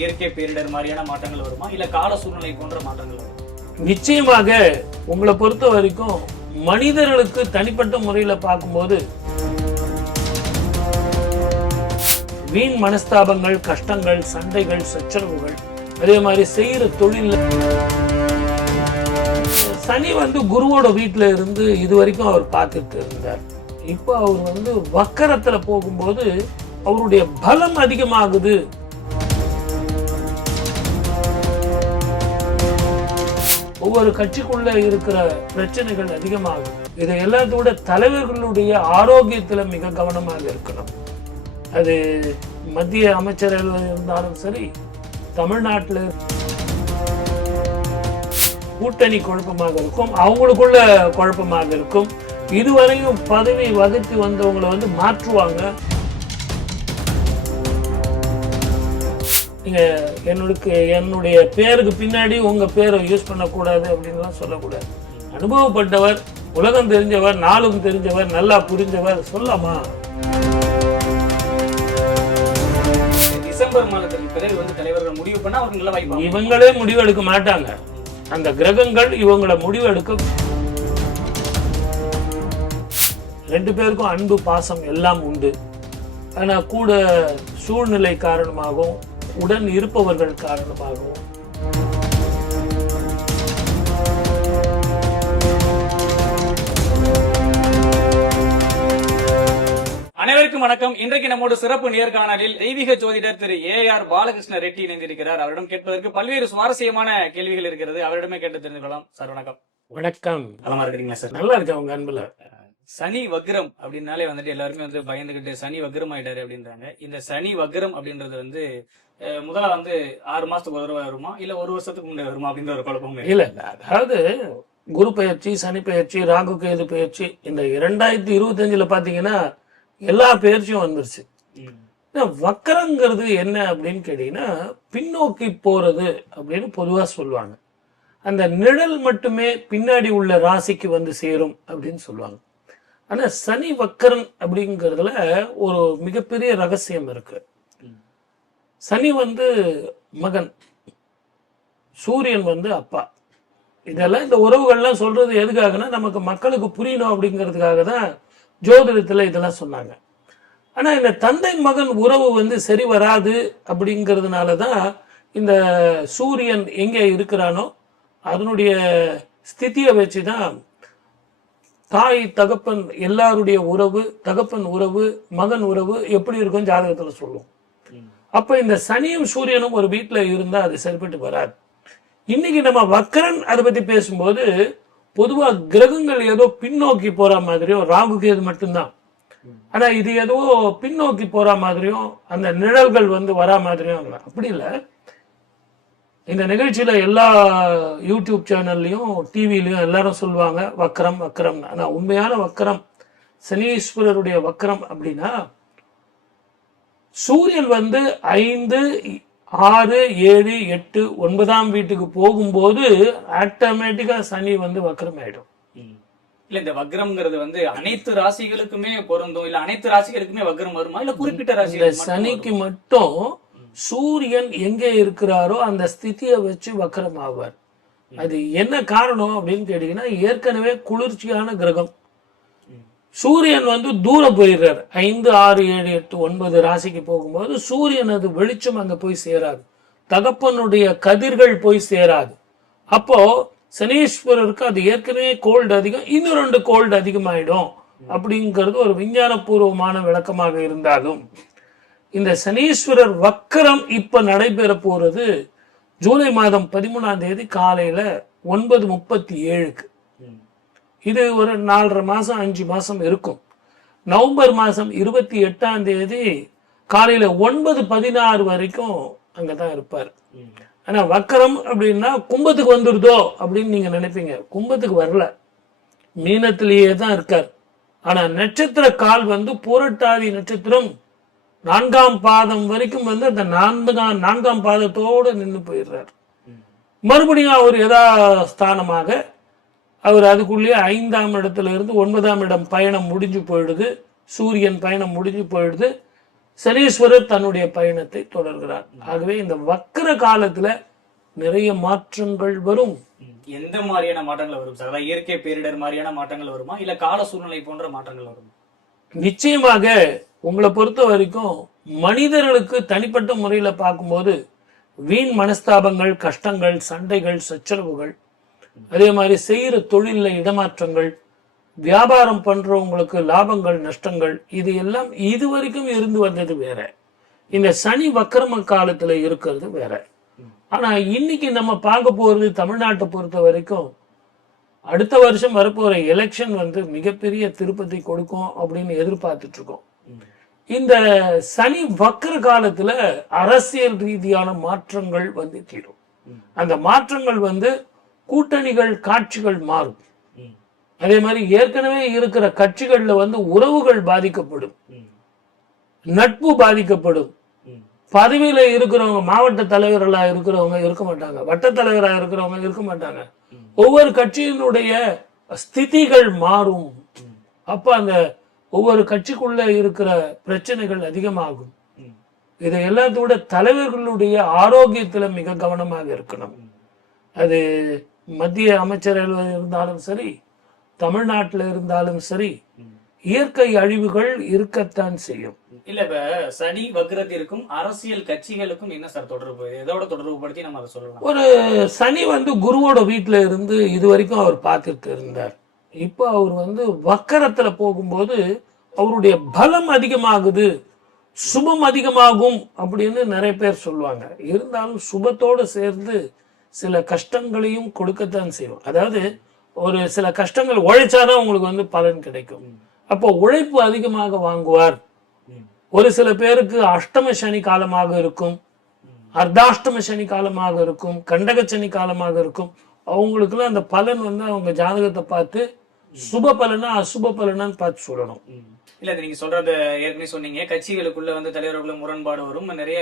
இயற்கை பேரிடர் மாதிரியான மாற்றங்கள் வருமா? இல்ல கால சூழ்நிலை போன்ற மாற்றங்கள் வருமா? நிச்சயமாக உங்களை பொறுத்த வரைக்கும் மனிதர்களுக்கு தனிப்பட்ட முறையில பார்க்கும்போது வீண் மனஸ்தாபங்கள் கஷ்டங்கள் சண்டைகள் சச்சரவுகள் அதே மாதிரி செய்யற தொழில் சனி வந்து குருவோட வீட்டுல இருந்து இது வரைக்கும் அவர் பார்த்துட்டு இருந்தார். இப்போ அவர் வந்து வக்கரத்துல போகும்போது அவருடைய பலம் அதிகமாகுது. ஒவ்வொரு கட்சிக்குள்ள இருக்கிற பிரச்சனைகள் அதிகமாகும் இதை எல்லாத்தோட தலைவர்களுடைய ஆரோக்கியத்துல மிக கவனமாக இருக்கணும். அது மத்திய அமைச்சர்கள் இருந்தாலும் சரி தமிழ்நாட்டில் கூட்டணி குழப்பமாக இருக்கும் அவங்களுக்குள்ள குழப்பமாக இருக்கும். இதுவரையும் பதவி வகுத்து வந்தவங்களை வந்து மாற்றுவாங்க. நீங்க என்னுடைய என்னுடைய பேருக்கு பின்னாடி உங்க பேரை யூஸ் பண்ணக்கூடாது அப்படின்லாம் சொல்லக்கூடாது. அனுபவப்பட்டவர் உலகம் தெரிஞ்சவர் நாளும் தெரிஞ்சவர் நல்லா புரிஞ்சவர் சொல்லமா டிசம்பர் மாதத்திற்கு பிறகு வந்து தலைவர்கள் முடிவு பண்ணா அவருக்கு நல்ல வாய்ப்பு இவங்களே முடிவெடுக்க மாட்டாங்க. அந்த கிரகங்கள் இவங்கள முடிவெடுக்க ரெண்டு பேருக்கும் அன்பு பாசம் எல்லாம் உண்டு. ஆனா கூட சூழ்நிலை காரணமாகவும் உடன் இருப்பவர்கள் காரணமாகவும். அனைவருக்கும் வணக்கம். இன்றைக்கு நம்மோடு சிறப்பு நேர்காணலில் தெய்வீக ஜோதிடர் திரு ஏ ஆர் பாலகிருஷ்ண ரெட்டி இணைந்திருக்கிறார். அவரிடம் கேட்பதற்கு பல்வேறு சுவாரஸ்யமான கேள்விகள் இருக்கிறது. அவரிடமே கேட்டு தெரிந்து கொள்ளலாம். சார் வணக்கம். வணக்கம். நலமா இருக்கிறீங்களா சார்? நல்லா இருக்கு அவங்க அன்புல. சனி வக்ரம் அப்படின்னாலே வந்துட்டு எல்லாருமே வந்து பயந்துகிட்டு சனி வக்ரம் ஆயிட்டாரு அப்படின்றாங்க. இந்த சனி வக்ரம் அப்படின்றது வந்து முதல்ல வந்து ஆறு மாசத்துக்கு ஒரு வருமா? இல்ல ஒரு வருஷத்துக்கு முன்னாடி வருமா? அப்படின்ற ஒரு குழப்பம். இல்ல இல்ல. அதாவது குரு பெயர்ச்சி சனி பெயர்ச்சி ராகு கேது பெயர்ச்சி இந்த இரண்டாயிரத்தி இருபத்தஞ்சுல பாத்தீங்கன்னா எல்லா பெயர்ச்சியும் வந்துருச்சு. வக்கரங்கிறது என்ன அப்படின்னு கேட்டீங்கன்னா பின்னோக்கி போறது அப்படின்னு பொதுவா சொல்லுவாங்க. அந்த நிழல் மட்டுமே பின்னாடி உள்ள ராசிக்கு வந்து சேரும் அப்படின்னு சொல்லுவாங்க. ஆனால் சனி வக்கரன் அப்படிங்கிறதுல ஒரு மிகப்பெரிய ரகசியம் இருக்கு. சனி வந்து மகன் சூரியன் வந்து அப்பா. இதெல்லாம் இந்த உறவுகள்லாம் சொல்றது எதுக்காகனா நமக்கு மக்களுக்கு புரியணும் அப்படிங்கிறதுக்காக தான் ஜோதிடத்தில் இதெல்லாம் சொன்னாங்க. ஆனால் இந்த தந்தை மகன் உறவு வந்து சரி வராது அப்படிங்கிறதுனால தான் இந்த சூரியன் எங்கே இருக்கிறானோ அதனுடைய ஸ்திதியை வச்சு தான் தாய் தகப்பன் எல்லாருடைய உறவு தகப்பன் உறவு மகன் உறவு எப்படி இருக்கும் ஜாதகத்துல சொல்லும். அப்ப இந்த சனியும் சூரியனும் ஒரு வீட்டுல இருந்தா அது சரிப்பட்டு வராது. இன்னைக்கு நம்ம வக்கரன் அதை பத்தி பேசும்போது பொதுவா கிரகங்கள் ஏதோ பின்னோக்கி போற மாதிரியும் ராகு கேது மட்டும்தான். ஆனா இது ஏதோ பின்னோக்கி போற மாதிரியும் அந்த நிழல்கள் வந்து வரா மாதிரியும் அப்படி இல்ல. இந்த நிகழ்ச்சியில எல்லா யூடியூப் சேனல்லையும் டிவிலையும் எல்லாரும் சொல்லுவாங்க வக்கரம் வக்கரம் ஆனா உண்மையான வக்கரம் சனீஸ்வரருடைய வக்கரம் அப்படின்னா சூரியன் வந்து ஐந்து ஆறு ஏழு எட்டு ஒன்பதாம் வீட்டுக்கு போகும்போது ஆட்டோமேட்டிக்கா சனி வந்து வக்கரம் ஆயிடும். இல்ல இந்த வக்ரம்ங்கிறது வந்து அனைத்து ராசிகளுக்குமே பொருந்தும். இல்ல அனைத்து ராசிகளுக்குமே வக்ரம் வருமா? இல்ல குறிப்பிட்ட மட்டும் சனிக்கு மட்டும் சூரியன் எங்க இருக்கிறாரோ அந்த ஸ்திதியை வச்சு வக்கரம் ஆவார் அது என்ன காரணம் அப்படின்னு கேட்டீங்கன்னா ஏற்கனவே குளிர்ச்சியான கிரகம். சூரியன் வந்து தூரம் போயிடுறாரு. ஐந்து ஆறு ஏழு எட்டு ஒன்பது ராசிக்கு போகும்போது சூரியன் அது வெளிச்சம் அங்க போய் சேராது. தகப்பனுடைய கதிர்கள் போய் சேராது. அப்போ சனீஸ்வரருக்கு அது ஏற்கனவே கோல்டு அதிகம் இன்னும் ரெண்டு கோல்டு அதிகமாயிடும். அப்படிங்கிறது ஒரு விஞ்ஞானபூர்வமான விளக்கமாக இருந்தாலும். இந்த சனீஸ்வரர் வக்கரம் இப்ப நடைபெற போறது ஜூலை மாதம் பதிமூணாம் தேதி காலையில ஒன்பது முப்பத்தி ஏழுக்கு. இது ஒரு நாலரை மாசம் அஞ்சு மாசம் இருக்கும். நவம்பர் மாசம் இருபத்தி எட்டாம் தேதி காலையில ஒன்பது பதினாறு வரைக்கும் அங்கதான் இருப்பார். ஆனா வக்கரம் அப்படின்னா கும்பத்துக்கு வந்துருதோ அப்படின்னு நீங்க நினைப்பீங்க. கும்பத்துக்கு வரல. மீனத்திலேயே தான் இருக்கார். ஆனா நட்சத்திர கால் வந்து பூரட்டாதி நட்சத்திரம் நான்காம் பாதம் வரைக்கும் வந்து அந்த நான்காம் நான்காம் பாதத்தோடு நின்று போயிடுறார். மறுபடியும் அவர் யதா ஸ்தானமாக அவர் அதுக்குள்ளேயே ஐந்தாம் இடத்துல இருந்து ஒன்பதாம் இடம் பயணம் முடிஞ்சு போயிடுது. சூரியன் பயணம் முடிஞ்சு போயிடுது. சனீஸ்வரர் தன்னுடைய பயணத்தை தொடர்கிறார். ஆகவே இந்த வக்கர காலத்துல நிறைய மாற்றங்கள் வரும். எந்த மாதிரியான மாற்றங்கள் வரும்? சார் இயற்கை பேரிடர் மாதிரியான மாற்றங்கள் வருமா? இல்ல கால சூழ்நிலை போன்ற மாற்றங்கள் வருமா? நிச்சயமாக உங்களை பொறுத்த வரைக்கும் மனிதர்களுக்கு தனிப்பட்ட முறையில பார்க்கும்போது வீண் மனஸ்தாபங்கள் கஷ்டங்கள் சண்டைகள் சச்சரவுகள் அதே மாதிரி செய்யற தொழிலில் இடமாற்றங்கள் வியாபாரம் பண்றவங்களுக்கு லாபங்கள் நஷ்டங்கள் இது எல்லாம் இது வரைக்கும் இருந்து வந்தது வேற. இந்த சனி வக்கரம காலத்துல இருக்கிறது வேற. ஆனா இன்னைக்கு நம்ம பார்க்க போறது தமிழ்நாட்டை பொறுத்த வரைக்கும் அடுத்த வருஷம் வரப்போகிற எலெக்ஷன் வந்து மிகப்பெரிய திருப்பத்தை கொடுக்கும் அப்படின்னு எதிர்பார்த்துட்டு இருக்கோம். இந்த சனி வக்கர காலத்துல அரசியல் ரீதியான மாற்றங்கள் வந்து தீரும். அந்த மாற்றங்கள் வந்து கூட்டணிகள் காட்சிகள் மாறும். அதே மாதிரி ஏற்கனவே இருக்கிற கட்சிகள்ல வந்து உறவுகள் பாதிக்கப்படும். நட்பு பாதிக்கப்படும். பதவியில இருக்கிறவங்க மாவட்ட தலைவர்களா இருக்கிறவங்க இருக்க மாட்டாங்க. வட்ட தலைவரா இருக்கிறவங்க இருக்க மாட்டாங்க. ஒவ்வொரு கட்சியினுடைய ஸ்திதிகள் மாறும். அப்ப அந்த ஒவ்வொரு கட்சிக்குள்ள இருக்கிற பிரச்சனைகள் அதிகமாகும். இதை எல்லாத்தோட தலைவர்களுடைய ஆரோக்கியத்துல மிக கவனமாக இருக்கணும். அது மத்திய அமைச்சர்கள் இருந்தாலும் சரி தமிழ்நாட்டில் இருந்தாலும் சரி. இயற்கை அழிவுகள் இருக்கத்தான் செய்யும். இல்ல இப்ப சனி வக்ரத்திற்கும் அரசியல் கட்சிகளுக்கும் என்ன சார் தொடர்பு? எதோட தொடர்பு படுத்தி நம்ம அதை சொல்லலாம். ஒரு சனி வந்து குருவோட வீட்டுல இருந்து இது வரைக்கும் அவர் பார்த்துட்டு இருந்தார். இப்போ அவர் வந்து வக்கரத்தில் போகும்போது அவருடைய பலம் அதிகமாகுது சுபம் அதிகமாகும் அப்படின்னு நிறைய பேர் சொல்லுவாங்க. இருந்தாலும் சுபத்தோடு சேர்ந்து சில கஷ்டங்களையும் கொடுக்கத்தான் செய்வோம் அதாவது ஒரு சில கஷ்டங்கள் உழைச்சாதான் உங்களுக்கு வந்து பலன் கிடைக்கும். அப்போ உழைப்பு அதிகமாக வாங்குவார். ஒரு சில பேருக்கு அஷ்டம சனி காலமாக இருக்கும் அர்த்தாஷ்டம சனி காலமாக இருக்கும் கண்டக சனி காலமாக இருக்கும். அவங்களுக்குலாம் அந்த பலன் வந்து அவங்க ஜாதகத்தை பார்த்து சுப பலனா அசுப பலனான்னு பார்த்து சொல்லணும். இல்ல நீங்க சொல்றது ஏற்கனவே சொன்னீங்க. கட்சிகளுக்குள்ள வந்து தலைவர்களுக்குள்ள முரண்பாடு வரும். நிறைய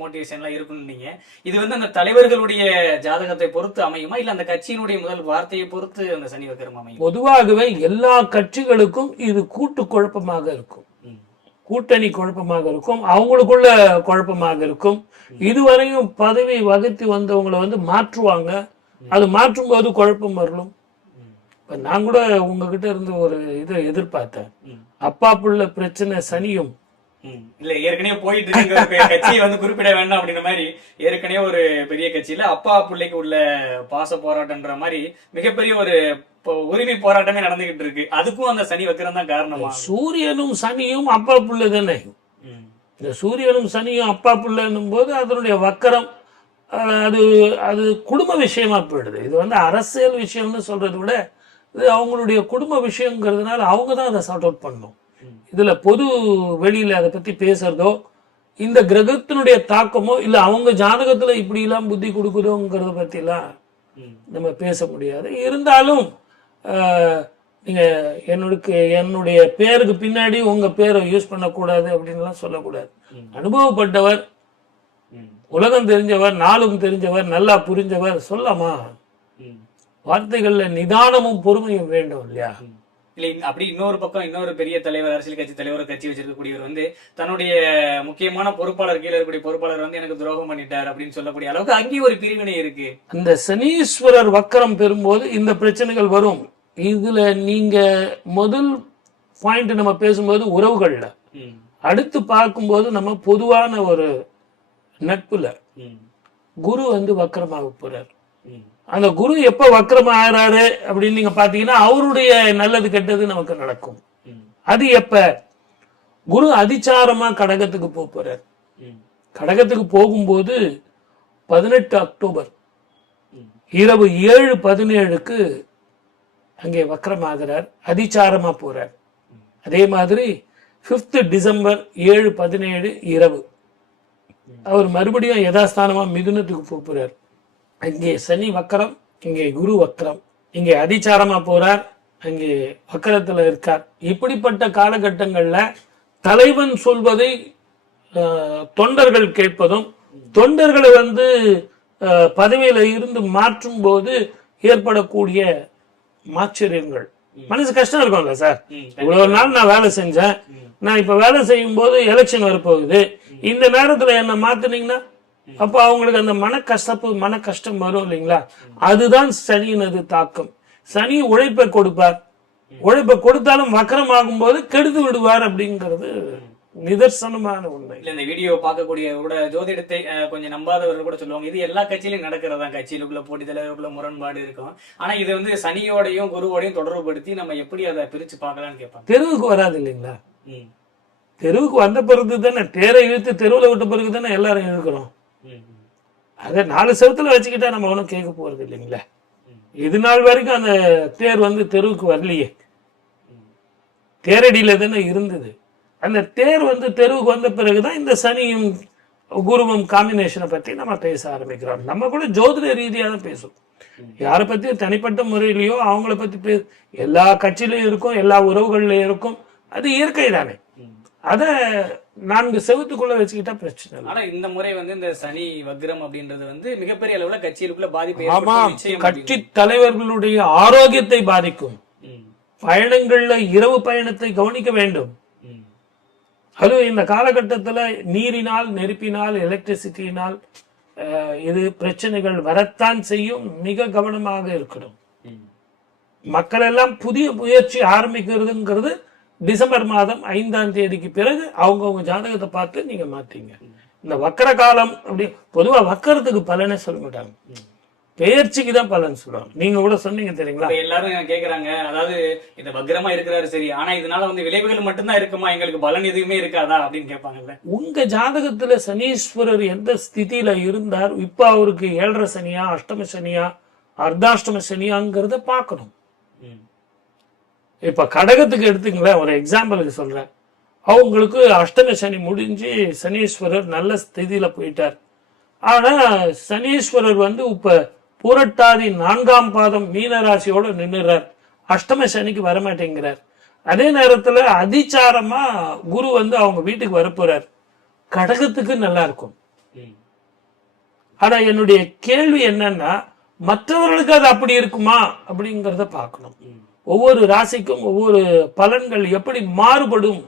மோட்டிவேஷன் எல்லாம் இருக்குன்னு இது வந்து அந்த தலைவர்களுடைய ஜாதகத்தை பொறுத்து அமையுமா? இல்ல அந்த கட்சியினுடைய முதல் வார்த்தையை பொறுத்து அந்த சனி வக்கரம் அமையும்? பொதுவாகவே எல்லா கட்சிகளுக்கும் இது கூட்டு குழப்பமாக இருக்கும். கூட்டணி குழப்பமாக இருக்கும். அவங்களுக்குள்ள குழப்பமாக இருக்கும். இதுவரையும் பதவி வகுத்து வந்தவங்களை வந்து மாற்றுவாங்க. அது மாற்றும் போது குழப்பம் வரலும். இப்ப நான் கூட உங்ககிட்ட இருந்து ஒரு இதை எதிர்பார்த்தேன். அப்பா புள்ள பிரச்சனை சனியும். இல்ல ஏற்கனவே போயிட்டு இருக்க. கட்சியை வந்து குறிப்பிட வேண்டாம் அப்படின்ற மாதிரி ஏற்கனவே ஒரு பெரிய கட்சியில அப்பா பிள்ளைக்கு உள்ள பாச போராட்டம்ன்ற மாதிரி மிகப்பெரிய ஒரு உரிமை போராட்டமே நடந்துகிட்டு இருக்கு. அதுக்கும் அந்த சனி வக்கரம் தான் காரணமா? சூரியனும் சனியும் அப்பா புள்ள தானே. இந்த சூரியனும் சனியும் அப்பா புள்ளன்னும் போது அதனுடைய வக்கரம் அது அது குடும்ப விஷயமா போயிடுது. இது வந்து அரசியல் விஷயம்னு சொல்றதை விட இது அவங்களுடைய குடும்ப விஷயங்கிறதுனால அவங்க தான் அதை சார்ட் அவுட் பண்ணணும். இதில் இதுல பொது வெளியில் அதை பத்தி பேசுறதோ இந்த கிரகத்தினுடைய தாக்கமோ இல்ல அவங்க ஜாதகத்துல இப்படி எல்லாம் புத்தி கொடுக்குதோங்கிறத பத்தி எல்லாம் நம்ம பேச முடியாது. இருந்தாலும் நீங்கள் என்னுக்கு என்னுடைய பேருக்கு பின்னாடி உங்க பேரை யூஸ் பண்ணக்கூடாது அப்படின்லாம் சொல்லக்கூடாது. அனுபவப்பட்டவர் உலகம் தெரிஞ்சவர் நாளும் தெரிஞ்சவர் நல்லா புரிஞ்சவர் சொல்லமா? வார்த்தைகள்ல நிதானமும் பொறுமையும் வேண்டும் இல்லையா. இல்ல அப்படி இன்னொரு பக்கம் இன்னொரு பெரிய தலைவர் அரசியல் கட்சி தலைவர் கட்சி வச்சிருக்கக்கூடியவர் வந்து தன்னுடைய முக்கியமான பொறுப்பாளர் கீழே இருக்கக்கூடிய பொறுப்பாளர் வந்து எனக்கு துரோகம் பண்ணிட்டார் அப்படின்னு சொல்லக்கூடிய அளவுக்கு அங்கேயும் ஒரு பிரிவினை இருக்கு அந்த சனீஸ்வரர் வக்கரம் பெறும்போது இந்த பிரச்சனைகள் வரும் இதுல நீங்க முதல் பாயிண்ட் நம்ம பேசும்போது உறவுகள்ல. அடுத்து பார்க்கும்போது நம்ம பொதுவான ஒரு நட்புல. குரு வந்து வக்கரமாக போறார். அந்த குரு எப்ப வக்கரம் ஆகிறாரு அப்படின்னு நீங்க பாத்தீங்கன்னா அவருடைய நல்லது கெட்டது நமக்கு நடக்கும். அது எப்ப? குரு அதிச்சாரமா கடகத்துக்கு போக போறார். கடகத்துக்கு போகும்போது பதினெட்டு அக்டோபர் இரவு ஏழு பதினேழுக்கு அங்கே வக்கரமாகிறார் அதிச்சாரமா போறார். அதே மாதிரி பிப்த் டிசம்பர் ஏழு பதினேழு இரவு. அவர் மறுபடியும் யதாஸ்தானமா மிதுனத்துக்கு போப் அங்கே சனி வக்கரம் இங்கே குரு வக்கரம். இங்கே அதிச்சாரமா போறார் அங்கே வக்கரத்துல இருக்கார். இப்படிப்பட்ட காலகட்டங்கள்ல தலைவன் சொல்வதை தொண்டர்கள் கேட்பதும் தொண்டர்களை வந்து பதவியில இருந்து மாற்றும் போது ஏற்படக்கூடிய மாச்சரியங்கள். மனசு கஷ்டம் இருக்கும்ல சார். இவ்வளவு நாள் நான் வேலை செஞ்சேன். நான் இப்ப வேலை செய்யும் போது எலெக்ஷன் வரப்போகுது இந்த நேரத்துல என்ன மாத்துனீங்கன்னா அப்ப அவங்களுக்கு அந்த மன கஷ்டப்பு மன கஷ்டம் வரும் இல்லைங்களா? அதுதான் சனியினது தாக்கம். சனி உழைப்பை கொடுப்பார். உழைப்பை கொடுத்தாலும் வக்கரமாகும் போது கெடுத்து விடுவார் அப்படிங்கிறது நிதர்சனமான உண்மை. இல்ல இந்த வீடியோ பார்க்கக்கூடிய கூட ஜோதிடத்தை கொஞ்சம் நம்பாதவர்கள் கூட சொல்லுவாங்க. இது எல்லா கட்சியிலும் நடக்கிறதா கட்சியிலுக்குள்ள போட்டி தலைவருக்குள்ள முரண்பாடு இருக்கும். ஆனா இது வந்து சனியோடையும் குருவோடையும் தொடர்புபடுத்தி நம்ம எப்படி அதை பிரிச்சு பார்க்கலாம்னு கேட்பாங்க. தெருவுக்கு வராது இல்லைங்களா? தெருவுக்கு வந்த பிறகு தானே தேரை இழுத்து தெருவில் விட்ட பிறகு தானே எல்லாரும் இழுக்கிறோம் அதை நாலு செவத்துல வச்சுக்கிட்டா நம்ம ஒன்றும் கேட்க போறது இல்லைங்களா. இது நாள் வரைக்கும் அந்த தேர் வந்து தெருவுக்கு வரலையே. தேரடியில தானே இருந்தது அந்த தேர் வந்து தெருவுக்கு வந்த பிறகுதான் இந்த சனியும் குருவும் காம்பினேஷனை பத்தி நம்ம பேச ஆரம்பிக்கிறோம் நம்ம கூட ஜோதிட ரீதியா தான் பேசுவோம் யாரை பத்தி தனிப்பட்ட முறையிலயோ அவங்கள பத்தி பே எல்லா கட்சியிலயும் இருக்கும் எல்லா உறவுகள்லயும் இருக்கும் அது இயற்கை தானே. அத நான்கு செவத்துக்குள்ள வச்சுக்கிட்டா பிரச்சனை இல்லை. ஆனா இந்த முறை வந்து இந்த சனி வக்ரம் அப்படின்றது வந்து மிகப்பெரிய அளவுல கட்சியிலுக்குள்ள பாதிப்பு ஆமா கட்சி தலைவர்களுடைய ஆரோக்கியத்தை பாதிக்கும். பயணங்கள்ல இரவு பயணத்தை கவனிக்க வேண்டும். அதுவும் இந்த காலகட்டத்துல நீரினால் நெருப்பினால் எலக்ட்ரிசிட்டியினால் இது பிரச்சனைகள் வரத்தான் செய்யும். மிக கவனமாக இருக்கணும். மக்கள் எல்லாம் புதிய முயற்சி ஆரம்பிக்கிறதுங்கிறது டிசம்பர் மாதம் ஐந்தாம் தேதிக்கு பிறகு அவங்கவுங்க ஜாதகத்தை பார்த்து நீங்க மாத்தீங்க. இந்த வக்கர காலம் அப்படி பொதுவா வக்கரத்துக்கு பலனே சொல்ல மாட்டாங்க. பெயர்ச்சிக்கு தான் பலன் சொல்லுவாங்க. நீங்க கூட சொன்னீங்க தெரியுங்களா? எல்லாரும் கேக்குறாங்க. அதாவது இந்த வக்ரமா இருக்கிறாரு சரி. ஆனா இதனால வந்து விளைவுகள் மட்டும்தான் இருக்குமா? எங்களுக்கு பலன் எதுவுமே இருக்காதா? அப்படின்னு கேட்பாங்கல்ல. உங்க ஜாதகத்துல சனீஸ்வரர் எந்த ஸ்திதியில இருந்தார்? இப்ப அவருக்கு ஏழரை சனியா அஷ்டம சனியா அர்த்தாஷ்டம சனியாங்கிறத பார்க்கணும். இப்ப கடகத்துக்கு எடுத்துங்களேன் ஒரு எக்ஸாம்பிளுக்கு சொல்றேன். அவங்களுக்கு அஷ்டம சனி முடிஞ்சு சனீஸ்வரர் நல்ல ஸ்திதியில போயிட்டார். ஆனா சனீஸ்வரர் வந்து இப்ப பூரட்டாதி நான்காம் பாதம் மீனராசியோட நின்னுறார். அஷ்டம சனிக்கு வரமாட்டேங்கிறார். அதே நேரத்துல அதிச்சாரமா குரு வந்து அவங்க வீட்டுக்கு வரப்போறார். கடகத்துக்கு நல்லா இருக்கும். ம், ஆனா என்னுடைய கேள்வி என்னன்னா மற்றவர்களுக்கு அது அப்படி இருக்குமா அப்படிங்கறத பார்க்கணும். ஒவ்வொரு ராசிக்கும் ஒவ்வொரு பலன்கள் எப்படி மாறுபடும்.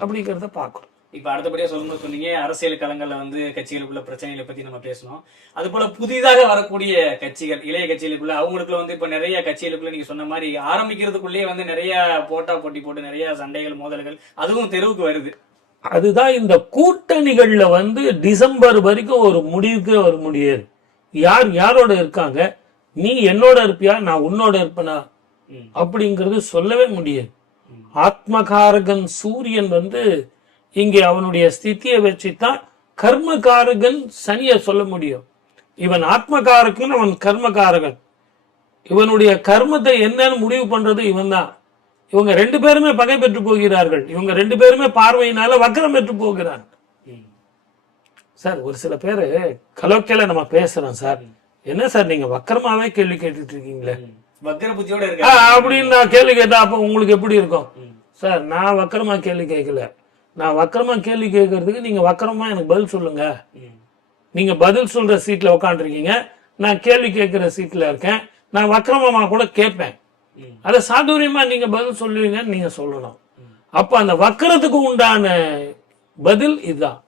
அப்படிங்கறத பார்க்கணும். இப்ப அடுத்தபடியா சொல்லும்போது சொன்னீங்க அரசியல் களங்கள்ல வந்து கட்சிகளுக்குள்ள பிரச்சனைகளை பத்தி நம்ம பேசணும். அது போல புதிதாக வரக்கூடிய கட்சிகள் இளைய கட்சிகளுக்குள்ள அவங்களுக்குள்ள வந்து இப்ப நிறைய கட்சிகளுக்குள்ள நீங்க சொன்ன மாதிரி ஆரம்பிக்கிறதுக்குள்ளேயே வந்து நிறைய போட்டா போட்டி போட்டு நிறைய சண்டைகள் மோதல்கள் அதுவும் தெருவுக்கு வருது. அதுதான் இந்த கூட்டணிகள்ல வந்து டிசம்பர் வரைக்கும் ஒரு முடிவுக்கு வர முடியாது. யார் யாரோட இருக்காங்க? நீ என்னோட இருப்பியா? நான் உன்னோட இருப்பனா? அப்படிங்கிறது சொல்லவே முடியாது. ஆத்மகாரகன் சூரியன் வந்து இங்கே அவனுடைய ஸ்தித்தியை வச்சுதான் கர்மகாரகன் சனியை சொல்ல முடியும். இவன் ஆத்மகாரகன் அவன் கர்மகாரகன். இவனுடைய கர்மத்தை என்னன்னு முடிவு பண்றது இவன் தான் இவங்க ரெண்டு பேருமே பகை பெற்று போகிறார்கள். இவங்க ரெண்டு பேருமே பார்வையினால வக்கரம் பெற்று போகிறான். சார் ஒரு சில பேரு கலோக்கியல நம்ம பேசுறோம் சார். என்ன சார் நீங்க வக்கரமாவே கேள்வி கேட்டுட்டு இருக்கீங்களே? அப்படின்னு நான் கேள்வி கேட்டா அப்ப உங்களுக்கு எப்படி இருக்கும்? சார் நான் வக்கரமா கேள்வி கேட்கல நான் வக்கரமா கேள்வி கேட்கறதுக்கு நீங்க வக்கரமா எனக்கு பதில் சொல்லுங்க. நீங்க பதில் சொல்ற சீட்ல உட்காந்துருக்கீங்க நான் கேள்வி கேட்கிற சீட்ல இருக்கேன். நான் வக்கரமா கூட கேட்பேன். அதை சாதுரியமா நீங்க பதில் சொல்லுவீங்கன்னு நீங்க சொல்லணும். அப்ப அந்த வக்கரத்துக்கு உண்டான பதில் இதுதான்.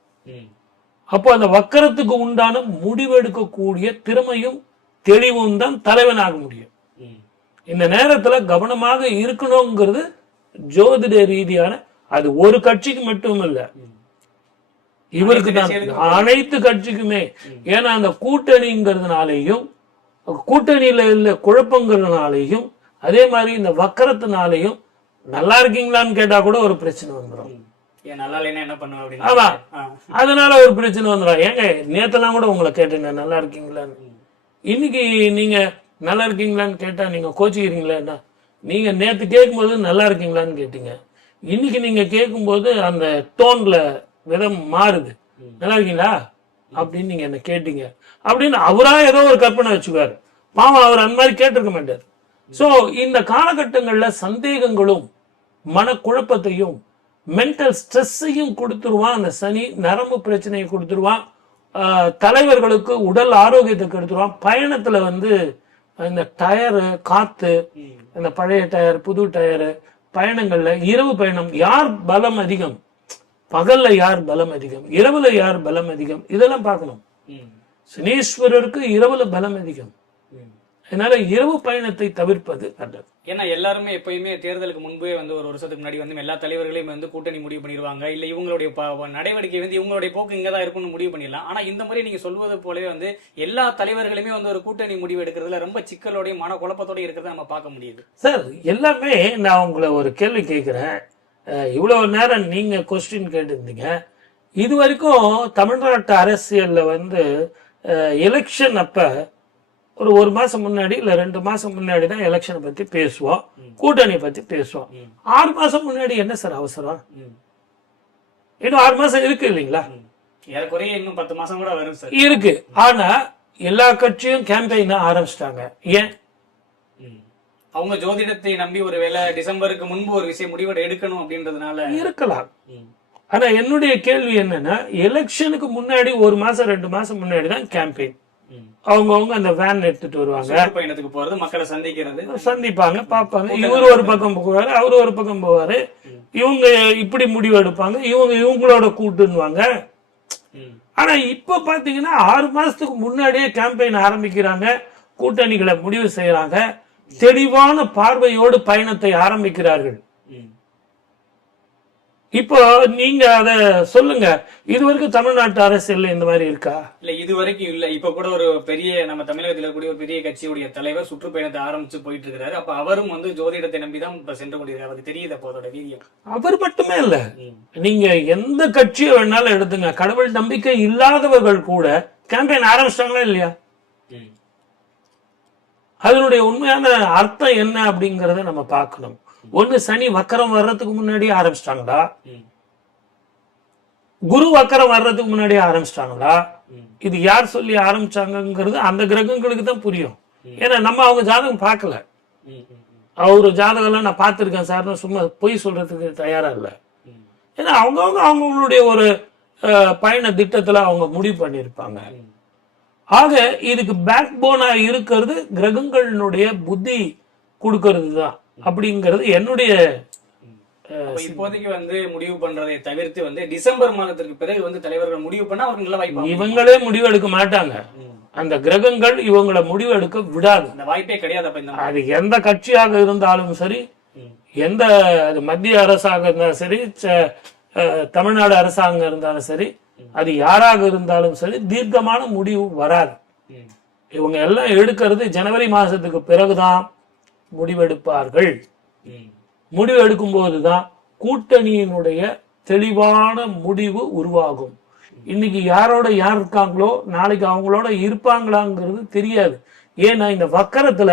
அப்போ அந்த வக்கரத்துக்கு உண்டான முடிவெடுக்கக்கூடிய திறமையும் தெளிவும் தான் தலைவனாக முடியும். ம். இந்த நேரத்துல கவனமாக இருக்கணுங்கிறது ஜோதிட ரீதியான அது ஒரு கட்சிக்கு மட்டும் இல்ல. இவருக்கு தான் அனைத்து கட்சிக்குமே ஏன்னா அந்த கூட்டணிங்கிறதுனாலையும் கூட்டணியில உள்ள குழப்பங்கிறதுனாலையும் அதே மாதிரி இந்த வக்கரத்தினாலையும் நல்லா இருக்கீங்களான்னு கேட்டா கூட ஒரு பிரச்சனை வந்துடும் ஆமா. அதனால ஒரு பிரச்சனை வந்துடும் ஏங்க நேத்தெல்லாம் கூட உங்களை கேட்டேன் நல்லா இருக்கீங்களான்னு ம். இன்னைக்கு நீங்க நல்லா இருக்கீங்களான்னு கேட்டா நீங்க கோச்சிக்கிறீங்களா நீங்க நேத்து கேட்கும்போது நல்லா இருக்கீங்களான்னு கேட்டீங்க. இன்னைக்கு நீங்க கேட்கும்போது அந்த டோனில் விதம் மாறுது. நல்லா இருக்கீங்களா? அப்படின்னு நீங்க என்ன கேட்டீங்க. அப்படின்னு அவரா ஏதோ ஒரு கற்பனை வச்சுக்குவாரு. பாவம் அவர் அந்த மாதிரி கேட்டிருக்க மாட்டார். சோ இந்த காலகட்டங்கள்ல சந்தேகங்களும் மனக்குழப்பத்தையும் மென்டல் ஸ்ட்ரெஸ்ஸையும் கொடுத்துருவான். அந்த சனி நரம்பு பிரச்சனையை கொடுத்துருவான். ஆஹ் தலைவர்களுக்கு உடல் ஆரோக்கியத்தை கெடுத்துருவான். பயணத்துல வந்து இந்த டயரு காத்து. இந்த பழைய டயர் புது டயரு பயணங்கள்ல இரவு பயணம் யார் பலம் அதிகம் பகல்ல யார் பலம் அதிகம் இரவுல யார் பலம் அதிகம் இதெல்லாம் பார்க்கணும். சனீஸ்வரருக்கு இரவுல பலம் அதிகம். அதனால இரவு பயணத்தை தவிர்ப்பது நல்லது ஏன்னா எல்லாருமே எப்பயுமே தேர்தலுக்கு முன்பே வந்து ஒரு வருஷத்துக்கு முன்னாடி வந்து எல்லா தலைவர்களையும் வந்து கூட்டணி முடிவு பண்ணிடுவாங்க இல்ல இவங்களுடைய ப- நடவடிக்கை வந்து இவங்களுடைய போக்கு இங்க தான் இருக்கும்னு முடிவு பண்ணிடலாம். ஆனா இந்த மாதிரி நீங்க சொல்வது போலவே வந்து எல்லா தலைவர்களுமே வந்து ஒரு கூட்டணி முடிவு எடுக்கிறதுல ரொம்ப சிக்கலோடைய மன குழப்பத்தோடய இருக்கிறத நம்ம பார்க்க முடியுது. சார் எல்லாமே நான் உங்களை ஒரு கேள்வி கேட்குறேன். இவ்வளவு நேரம் நீங்க கொஸ்டின் கேட்டிருந்தீங்க. இது வரைக்கும் தமிழ்நாட்டு அரசியல்ல வந்து எலெக்ஷன் அப்ப ஒரு ஒரு மாசம் முன்னாடி இல்ல ரெண்டு மாசம் முன்னாடி தான் எலெக்ஷனை பத்தி பேசுவோம் ம். கூட்டணியை பத்தி பேசுவோம். ஆறு மாசம் முன்னாடி என்ன சார் அவசரம். இன்னும் ஆறு மாசம் இருக்கு இல்லைங்களா. ஏறக்குறைய இன்னும் பத்து மாசம் கூட வரும் சார் இருக்கு ஆனா எல்லா கட்சியும் கேம்பெயினை ஆரம்பிச்சிட்டாங்க ஏன். அவங்க ஜோதிடத்தை நம்பி ஒரு வேளை டிசம்பருக்கு முன்பு ஒரு விஷயம் முடிவெடு எடுக்கணும் அப்படின்றதுனால இருக்கலாம். ஆனா என்னுடைய கேள்வி என்னன்னா எலெக்ஷனுக்கு முன்னாடி ஒரு மாசம் ரெண்டு மாசம் முன்னாடி தான் கேம்பெயின். அவங்கவுங்க அந்த வேன் எடுத்துட்டு வருவாங்க. சுற்றுப்பயணத்துக்கு போறது மக்களை சந்திக்கிறது. சந்திப்பாங்க பார்ப்பாங்க. இவர் ஒரு பக்கம் போவாரு அவர் ஒரு பக்கம் போவாரு. இவங்க இப்படி முடிவு எடுப்பாங்க இவங்க இவங்களோட கூட்டுன்னுவாங்க. ஆனா இப்ப பாத்தீங்கன்னா ஆறு மாசத்துக்கு முன்னாடியே கேம்பெயின் ஆரம்பிக்கிறாங்க கூட்டணிகளை முடிவு செய்யறாங்க. தெளிவான பார்வையோடு பயணத்தை ஆரம்பிக்கிறார்கள். இப்போ நீங்க அத சொல்லுங்க. இது வரைக்கும் தமிழ்நாட்டு அரசியல்ல இந்த மாதிரி இருக்கா? இல்ல இது வரைக்கும் இல்ல. இப்ப கூட ஒரு பெரிய நம்ம தமிழகத்தில் இருக்கக்கூடிய ஒரு பெரிய கட்சியுடைய தலைவர் சுற்றுப்பயணத்தை ஆரம்பிச்சு போயிட்டு இருக்காரு அப்ப அவரும் வந்து ஜோதிடத்தை நம்பிதான் இப்ப சென்று கொண்டிருக்காரு அவருக்கு தெரியுது அப்போ அதோட வீரியம். அவர் மட்டுமே இல்ல. நீங்க எந்த கட்சியை வேணாலும் எடுத்துங்க. கடவுள் நம்பிக்கை இல்லாதவர்கள் கூட கேம்பெயின் ஆரம்பிச்சிட்டாங்களா இல்லையா. அதனுடைய உண்மையான அர்த்தம் என்ன அப்படிங்கறத நம்ம பார்க்கணும். ஒண்ணு சனி வக்கரம் வர்றதுக்கு முன்னாடியே ஆரம்பிச்சிட்டாங்களா. குரு வக்கரம் வர்றதுக்கு முன்னாடியே ஆரம்பிச்சிட்டாங்களா. இது யார் சொல்லி ஆரம்பிச்சாங்கங்கிறது அந்த கிரகங்களுக்கு தான் புரியும் ஏன்னா நம்ம அவங்க ஜாதகம் பார்க்கல. அவரு ஜாதகம்லாம் நான் பார்த்துருக்கேன் சார்னு சும்மா பொய் சொல்றதுக்கு தயாரா இல்லை. ஏன்னா அவங்கவுங்க அவங்களுடைய ஒரு பயண திட்டத்துல அவங்க முடிவு பண்ணியிருப்பாங்க. ஆக இதுக்கு பேக் போனா இருக்கிறது கிரகங்களினுடைய புத்தி கொடுக்கறது தான் அப்படிங்கிறது என்னுடைய இப்போதைக்கு வந்து முடிவு பண்றதை தவிர்த்து வந்து டிசம்பர் மாதத்திற்கு பிறகு வந்து தலைவர்கள் முடிவு பண்ணா அவருக்கு நல்ல வாய்ப்பு இவங்களே முடிவு எடுக்க மாட்டாங்க. அந்த கிரகங்கள் இவங்களை முடிவு எடுக்க விடாது அந்த வாய்ப்பே கிடையாது. அது எந்த கட்சியாக இருந்தாலும் சரி. எந்த மத்திய அரசாக இருந்தாலும் சரி தமிழ்நாடு அரசாங்கம் இருந்தாலும் சரி அது யாராக இருந்தாலும் சரி தீர்க்கமான முடிவு வராது. இவங்க எல்லாம் எடுக்கிறது ஜனவரி மாசத்துக்கு பிறகுதான் முடிவெடுப்பார்கள். முடிவு எடுக்கும்போது தான் கூட்டணியினுடைய தெளிவான முடிவு உருவாகும். இன்னைக்கு யாரோட யார் இருக்காங்களோ நாளைக்கு அவங்களோட இருப்பாங்களாங்கிறது தெரியாது. ஏன்னா இந்த வக்கரத்துல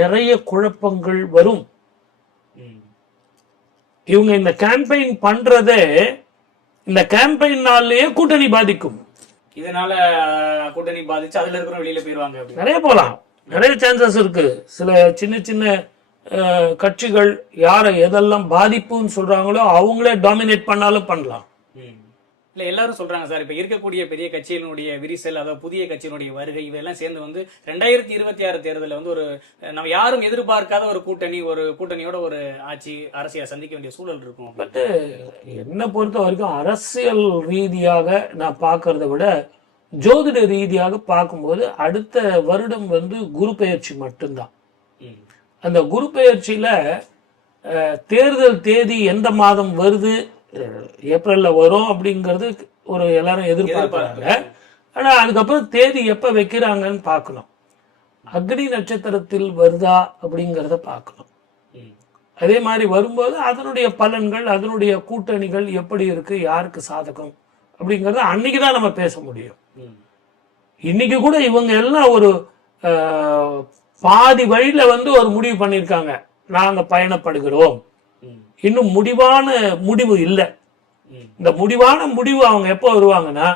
நிறைய குழப்பங்கள் வரும். இவங்க இந்த கேம்பெயின் பண்றதே இந்த கேம்பெயின் நாள்லயே கூட்டணி பாதிக்கும். இதனால கூட்டணி பாதிச்சு அதுல இருக்கிற வெளியில போயிருவாங்க நிறைய போலாம். நிறைய சான்சஸ் இருக்கு. சில சின்ன சின்ன கட்சிகள் யாரை எதெல்லாம் பாதிப்புன்னு சொல்றாங்களோ அவங்களே டாமினேட் பண்ணாலும் பண்ணலாம். இல்ல எல்லாரும் சொல்றாங்க சார். இப்ப இருக்கக்கூடிய பெரிய கட்சியினுடைய விரிசல் அதாவது புதிய கட்சியினுடைய வருகை இவையெல்லாம் சேர்ந்து வந்து ரெண்டாயிரத்தி இருபத்தி ஆறு தேர்தலில் வந்து ஒரு நம்ம யாரும் எதிர்பார்க்காத ஒரு கூட்டணி ஒரு கூட்டணியோட ஒரு ஆட்சி அரசியலை சந்திக்க வேண்டிய சூழல் இருக்கும். பட் என்னை பொறுத்த வரைக்கும் அரசியல் ரீதியாக நான் பார்க்கறத விட ஜோதிட ரீதியாக பார்க்கும்போது அடுத்த வருடம் வந்து குரு பெயர்ச்சி மட்டும்தான். அந்த குரு பெயர்ச்சியில தேர்தல் தேதி எந்த மாதம் வருது ஏப்ரல்ல வரும் அப்படிங்கிறது ஒரு எல்லாரும் எதிர்பார்க்கறாங்க. ஆனா அதுக்கப்புறம் தேதி எப்ப வைக்கிறாங்கன்னு பார்க்கணும். அக்னி நட்சத்திரத்தில் வருதா அப்படிங்கிறத பார்க்கணும். அதே மாதிரி வரும்போது அதனுடைய பலன்கள் அதனுடைய கூட்டணிகள் எப்படி இருக்கு யாருக்கு சாதகம் அப்படிங்கறத அன்னைக்கு தான் நம்ம பேச முடியும். இன்னைக்கு கூட இவங்க எல்லாம் ஒரு பாதி வழியில வந்து ஒரு முடிவு பண்ணியிருக்காங்க நாங்க பயணப்படுகிறோம். இன்னும் முடிவான முடிவு இல்லை. இந்த முடிவான முடிவு அவங்க எப்போ வருவாங்கன்னா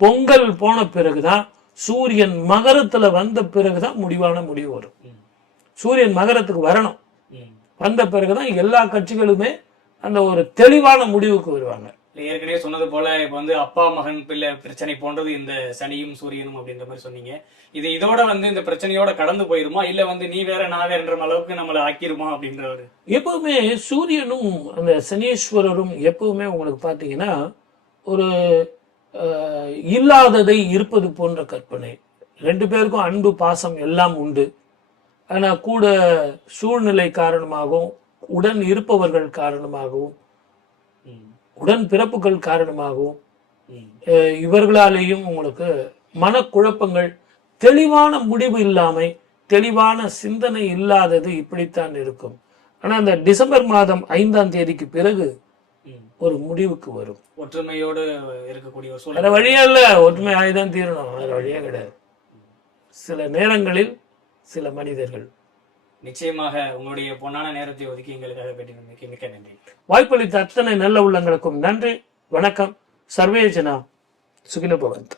பொங்கல் போன பிறகுதான் சூரியன் மகரத்துல வந்த பிறகுதான் முடிவான முடிவு வரும். சூரியன் மகரத்துக்கு வரணும். வந்த பிறகுதான் எல்லா கட்சிகளுமே அந்த ஒரு தெளிவான முடிவுக்கு வருவாங்க ஏற்கனவே சொன்னது போல இப்போ வந்து அப்பா மகன் பிள்ளை பிரச்சனை போன்றது இந்த சனியும் சூரியனும் அப்படின்ற மாதிரி சொன்னீங்க. இது இதோட வந்து இந்த பிரச்சனையோட கடந்து போயிருமா? இல்ல வந்து நீ வேற நான் வேறன்ற அளவுக்கு நம்மளை ஆக்கிருமா அப்படின்ற ஒரு எப்பவுமே சூரியனும் அந்த சனீஸ்வரரும் எப்பவுமே உங்களுக்கு பார்த்தீங்கன்னா ஒரு இல்லாததை இருப்பது போன்ற கற்பனை. ரெண்டு பேருக்கும் அன்பு பாசம் எல்லாம் உண்டு. ஆனால் கூட சூழ்நிலை காரணமாகவும் உடன் இருப்பவர்கள் காரணமாகவும் உடன் பிறப்புகள் காரணமாகவும் இவர்களாலேயும் உங்களுக்கு மனக்குழப்பங்கள் தெளிவான முடிவு இல்லாமை தெளிவான சிந்தனை இல்லாதது இப்படித்தான் இருக்கும். ஆனா அந்த டிசம்பர் மாதம் ஐந்தாம் தேதிக்கு பிறகு. ஒரு முடிவுக்கு வரும். ஒற்றுமையோடு இருக்கக்கூடிய ஒரு வேற வழியே இல்ல. ஒற்றுமை ஆயுதான் தீரணும். வேற வழியே கிடையாது. சில நேரங்களில் சில மனிதர்கள் நிச்சயமாக உங்களுடைய பொன்னான நேரத்தை ஒதுக்கி எங்களுக்காக பேட்டி மிக்க நன்றி. வாய்ப்பளித்த அத்தனை நல்ல உள்ளங்களுக்கும் நன்றி. வணக்கம். சர்வே ஜனா. சுகினபவந்த்